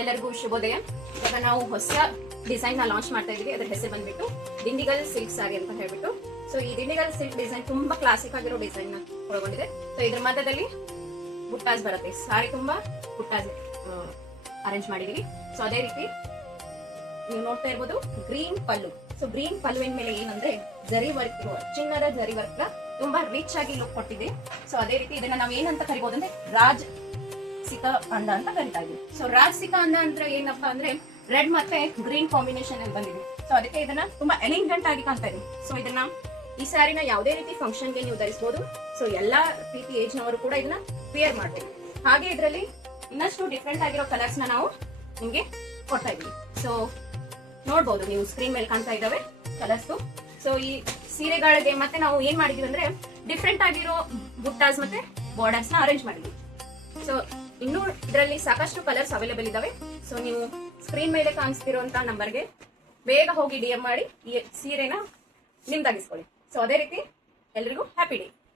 ಎಲ್ಲರಿಗೂ ಶುಭೋದಯ. ಇವಾಗ ನಾವು ಹೊಸ ಡಿಸೈನ್ ನ ಲಾಂಚ್ ಮಾಡ್ತಾ ಇದೀವಿ. ಅದರ ಹೆಸರು ಬಂದ್ಬಿಟ್ಟು ದಿಂಡಿಗಲ್ ಸಿಲ್ಕ್ ಸಾರಿ ಅಂತ ಹೇಳ್ಬಿಟ್ಟು. ಸೊ ಈ ದಿಂಡಿಗಲ್ ಸಿಲ್ಕ್ ಡಿಸೈನ್ ತುಂಬಾ ಕ್ಲಾಸಿಕ್ ಆಗಿರೋ ಡಿಸೈನ್ ನ ಒಳಗೊಂಡಿದೆ. ಸೊ ಇದ್ರ ಮಧ್ಯದಲ್ಲಿ ಬುಟ್ಟಾಸ್ ಬರುತ್ತೆ. ಸಾರಿ ತುಂಬಾ ಬುಟ್ಟಾಸ್ ಅರೇಂಜ್ ಮಾಡಿದೀವಿ. ಸೊ ಅದೇ ರೀತಿ ನೀವು ನೋಡ್ತಾ ಇರ್ಬೋದು ಗ್ರೀನ್ ಪಲ್ಲು. ಸೊ ಗ್ರೀನ್ ಪಲ್ಲುವಿನ ಮೇಲೆ ಏನಂದ್ರೆ ಜರಿ ವರ್ಕ್ ಇರುವ ಚಿನ್ನದ ಜರಿ ವರ್ಕ್ ತುಂಬಾ ರಿಚ್ ಆಗಿ ಲುಕ್ ಕೊಟ್ಟಿದೆ. ಸೊ ಅದೇ ರೀತಿ ಇದನ್ನ ನಾವ್ ಏನಂತ ಕರಿಬಹುದು ಅಂದ್ರೆ ರಾಜ್ ಸಿಕಾ ಅಂದ ಅಂತ ಕರಿತಾ ಇದ್ವಿ. ಸೊ ರಾಜ್ ಸಿಕಾ ಅಂದ ಅಂದ್ರೆ ಏನಪ್ಪಾ ಅಂದ್ರೆ ರೆಡ್ ಮತ್ತೆ ಗ್ರೀನ್ ಕಾಂಬಿನೇಷನ್ ಅಲ್ಲಿ ಬಂದಿದೆ. ಸೊ ಅದಕ್ಕೆ ಇದನ್ನ ತುಂಬಾ ಎಲಿಗೆಂಟ್ ಆಗಿ ಕಾಣ್ತಾ ಇದೆ. ಸೊ ಇದನ್ನ ಈ ಸ್ಯಾರಿನ ಯಾವುದೇ ರೀತಿ ಫಂಕ್ಷನ್ ಗೆ ನೀವು ಧರಿಸಬಹುದು. ಸೊ ಎಲ್ಲಾ ರೀತಿ ಏಜ್ ನವರು ಕೂಡ ಇದನ್ನ ವೇರ್ ಮಾಡ್ಬೇಕು. ಹಾಗೆ ಇದರಲ್ಲಿ ಇನ್ನಷ್ಟು ಡಿಫ್ರೆಂಟ್ ಆಗಿರೋ ಕಲರ್ಸ್ ನ ನಾವು ನಿಮ್ಗೆ ಕೊಡ್ತಾ ಇದೀವಿ. ಸೊ ನೋಡ್ಬೋದು ನೀವು ಸ್ಕ್ರೀನ್ ಮೇಲೆ ಕಾಣ್ತಾ ಇದ್ದಾವೆ ಕಲರ್ಸ್. ಸೊ ಈ ಸೀರೆಗಳಿಗೆ ಮತ್ತೆ ನಾವು ಏನ್ ಮಾಡಿದೀವಿ ಅಂದ್ರೆ ಡಿಫ್ರೆಂಟ್ ಆಗಿರೋ ಬುಟ್ಟಾಸ್ ಮತ್ತೆ ಬಾರ್ಡರ್ಸ್ ನ ಅರೇಂಜ್ ಮಾಡಿದ್ವಿ. ಸೊ ಇನ್ನು ಇದರಲ್ಲಿ ಸಾಕಷ್ಟು ಕಲರ್ಸ್ ಅವೈಲೇಬಲ್ ಇದಾವೆ. ಸೊ ನೀವು ಸ್ಕ್ರೀನ್ ಮೇಲೆ ಕಾಣಿಸ್ತಿರುವಂತ ನಂಬರ್ಗೆ ಬೇಗ ಹೋಗಿ DM ಮಾಡಿ ಈ ಸೀರೆನ ನಿಮ್ದಾಗಿಸ್ಕೊಳ್ಳಿ. ಸೊ ಅದೇ ರೀತಿ ಎಲ್ರಿಗೂ ಹ್ಯಾಪಿ ಡೇ.